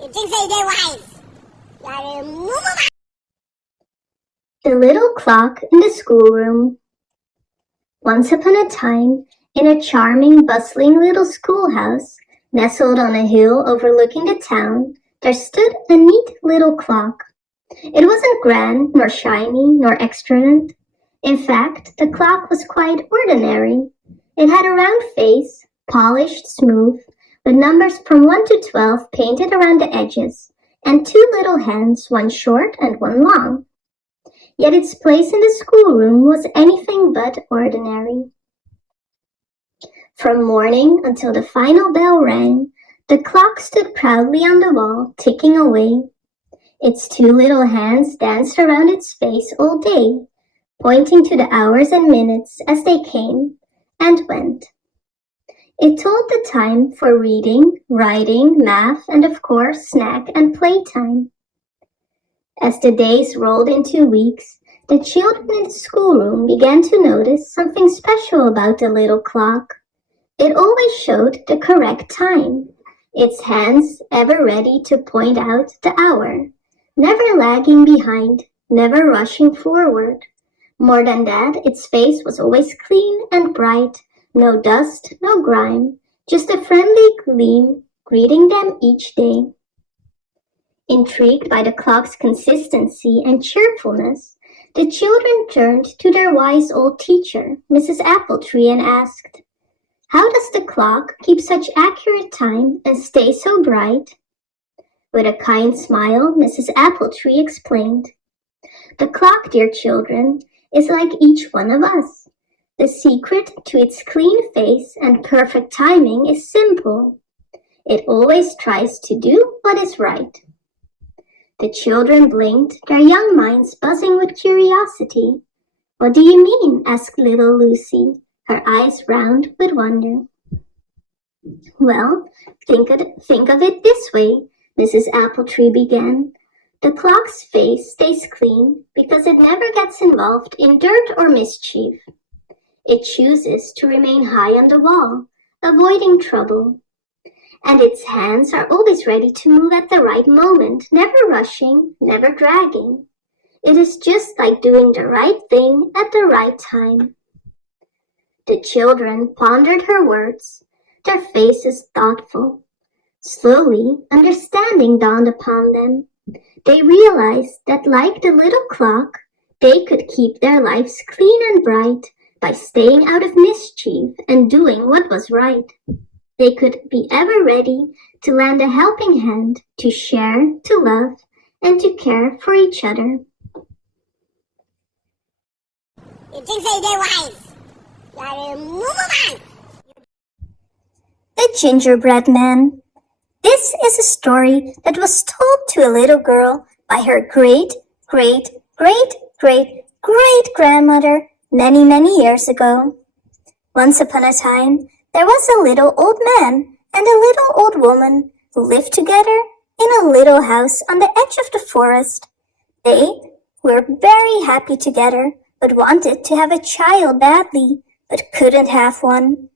You think they're wise? The little clock in the schoolroom. Once upon a time, in a charming, bustling little schoolhouse, nestled on a hill overlooking the town, there stood a neat little clock. It wasn't grand, nor shiny, nor extravagant. In fact, the clock was quite ordinary. It had a round face, polished smooth, with numbers from 1 to 12 painted around the edges, and two little hands, one short and one long. Yet its place in the schoolroom was anything but ordinary. From morning until the final bell rang, the clock stood proudly on the wall, ticking away. Its two little hands danced around its face all day, pointing to the hours and minutes as they came and went. It told the time for reading, writing, math, and of course snack and playtime. As the days rolled into weeks, the children in the schoolroom began to notice something special about the little clock. It always showed the correct time, its hands ever ready to point out the hour, never lagging behind, never rushing forward. More than that, its face was always clean and bright, no dust, no grime, just a friendly gleam greeting them each day. Intrigued by the clock's consistency and cheerfulness, the children turned to their wise old teacher, Mrs. Appletree, and asked, "How does the clock keep such accurate time and stay so bright?" With a kind smile, Mrs. Appletree explained, "The clock, dear children, is like each one of us. The secret to its clean face and perfect timing is simple. It always tries to do what is right." The children blinked, their young minds buzzing with curiosity. "What do you mean?" asked little Lucy, her eyes round with wonder. "Well, think of it this way," Mrs. Appletree began. "The clock's face stays clean because it never gets involved in dirt or mischief. It chooses to remain high on the wall, avoiding trouble. And its hands are always ready to move at the right moment, never rushing, never dragging. It is just like doing the right thing at the right time." The children pondered her words, their faces thoughtful. Slowly, understanding dawned upon them. They realized that like the little clock, they could keep their lives clean and bright by staying out of mischief and doing what was right. They could be ever ready to lend a helping hand, to share, to love, and to care for each other. You think they're wise? The Gingerbread Man. This is a story that was told to a little girl by her great-great-great-great-great-grandmother many, many years ago. Once upon a time, there was a little old man and a little old woman who lived together in a little house on the edge of the forest. They were very happy together, but wanted to have a child badly, but couldn't have one.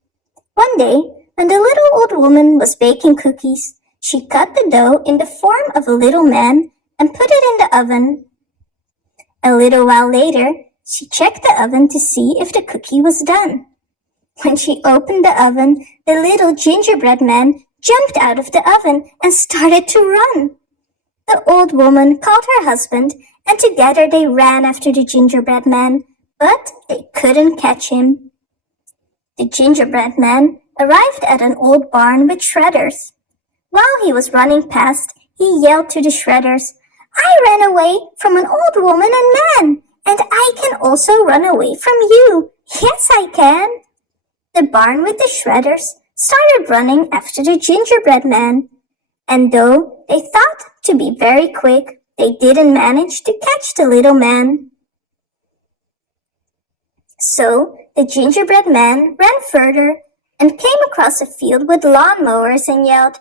One day, when the little old woman was baking cookies, she cut the dough in the form of a little man and put it in the oven. A little while later, she checked the oven to see if the cookie was done. When she opened the oven, the little gingerbread man jumped out of the oven and started to run. The old woman called her husband, and together they ran after the gingerbread man, but they couldn't catch him. The gingerbread man arrived at an old barn with shredders. While he was running past, he yelled to the shredders, "I ran away from an old woman and man, and I can also run away from you. Yes, I can." The barn with the shredders started running after the gingerbread man, and though they thought to be very quick, they didn't manage to catch the little man. So the gingerbread man ran further and came across a field with lawnmowers and yelled,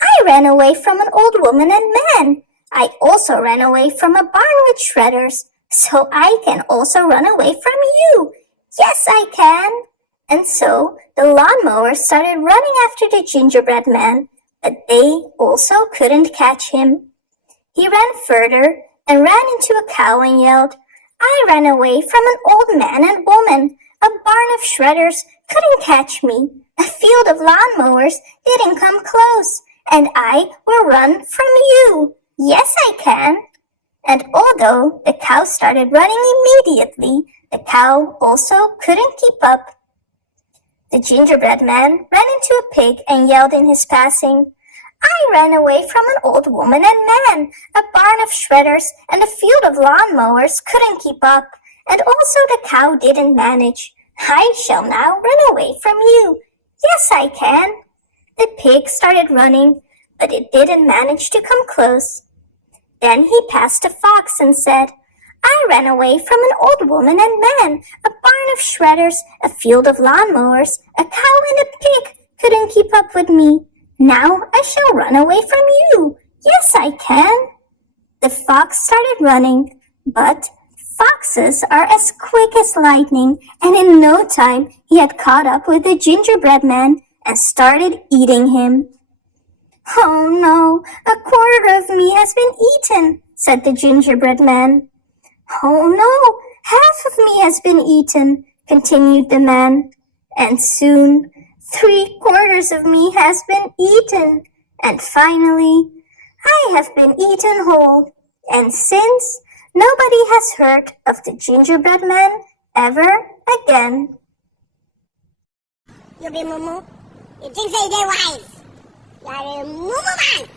"I ran away from an old woman and man. I also ran away from a barn with shredders, so I can also run away from you. Yes, I can." And so the lawnmower started running after the gingerbread man, but they also couldn't catch him. He ran further and ran into a cow and yelled, "I ran away from an old man and woman. A barn of shredders couldn't catch me. A field of lawnmowers didn't come close. And I will run from you. Yes, I can." And although the cow started running immediately, the cow also couldn't keep up. The gingerbread man ran into a pig and yelled in his passing, "I ran away from an old woman and man. A barn of shredders and a field of lawnmowers couldn't keep up. And also the cow didn't manage. I shall now run away from you. Yes, I can." The pig started running, but it didn't manage to come close. Then he passed a fox and said, "I ran away from an old woman and man. A barn of shredders, a field of lawnmowers, a cow and a pig couldn't keep up with me. Now I shall run away from you. Yes, I can." The fox started running, but foxes are as quick as lightning, and in no time he had caught up with the gingerbread man and started eating him. "Oh no, a quarter of me has been eaten," said the gingerbread man. "Oh no, half of me has been eaten," continued the man. And soon 3/4 of me has been eaten, and finally I have been eaten whole. And since nobody has heard of the gingerbread man ever again. You be moo. You think they wise. You're a moo man.